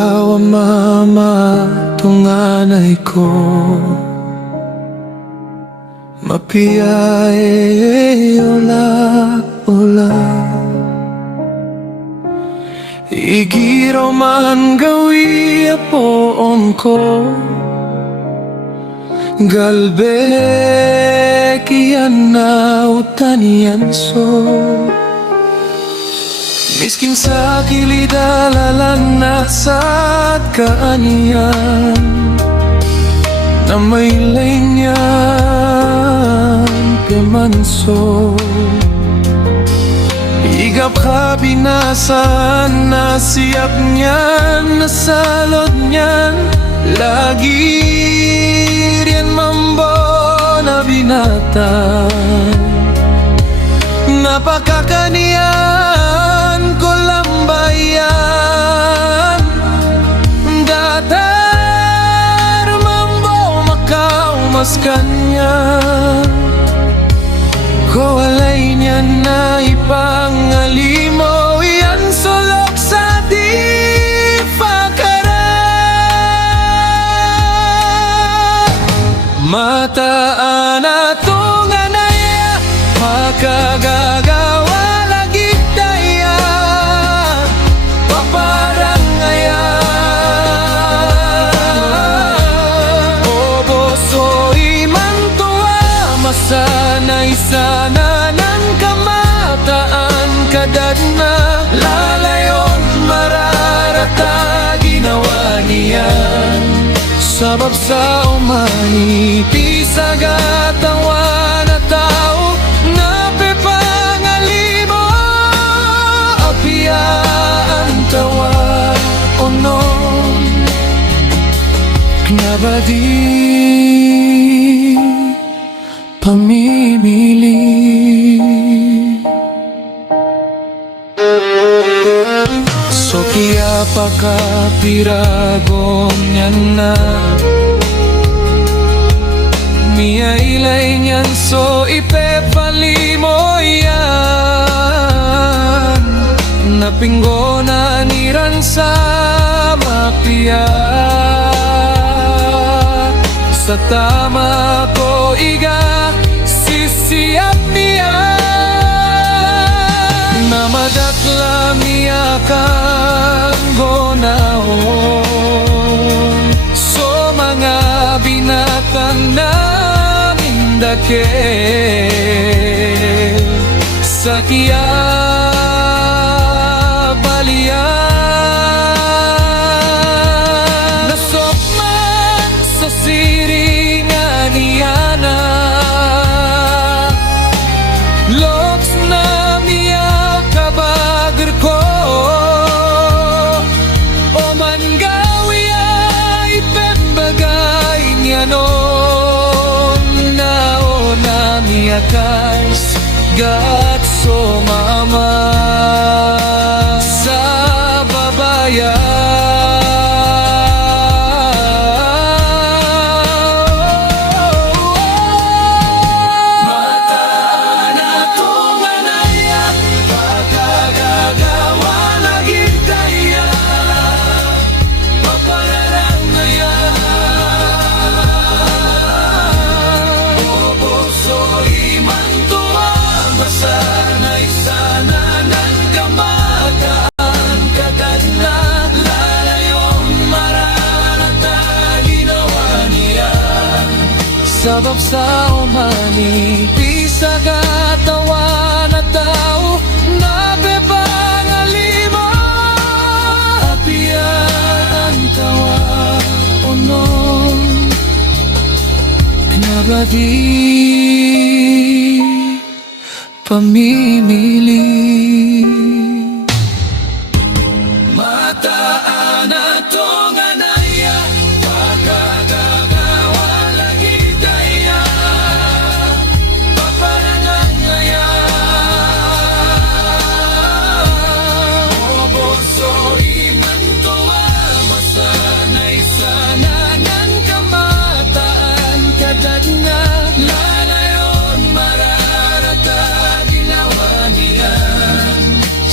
asawa, mama, tunganay ko. Mapiyae ola igiraw man gawi apoon ko. Galbe kiyan na utanian so. Miskin sa kilid alalan nasad kaaniyan na may lenyan pemanso. Igap ka binasan na siyap niyan, nasalot niyan. Lagi riyan mambo na binatan. Napakakanian ko lambayan. Datar mambo makaumas kanya. Ko alay niya na ipangalimo. Yan sulok sa di fakara. Mataan atong anaya, makagagawa lagi daya. Paparangaya obosoy mantua, masanay sana ng kamataan. Kadad na lalayon mararata ginawa niyan. Sabab sa umani pisagatawa na tao na pepangalimo. Apiyaan tawa onon knabadi pamimili. So kaya pakapiragong niyan na Mia ilay niyan so ipepalimo yan. Napinggo na niran sa mapia. Sa tama ko iga sisiyap niya. Namadakla niya kang gonahon. So mga binatang namin dake sa balian. Nasokman sa siringan niyana. Loks na miya kabagar ko. O man gawi ay pembagay niya noon. Naona miya kais gat so mama sa babayan. Sabab sa umani pisagatawa na tao na pepangalimo. Apian tawa onon pinabadi pamimili. Mataan atong anaya, pagkagagawa lagi daya. Paparangaya obosoy mantua, masanay sana ng kamataan. Kadad na lalayon mararata ginawa niya.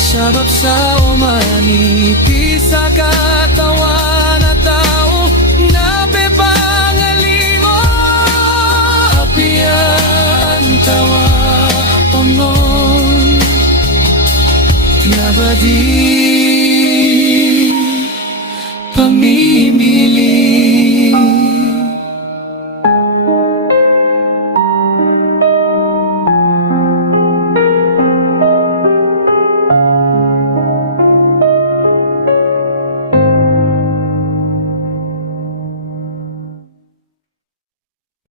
Sabab sa umani pisagatawa Badi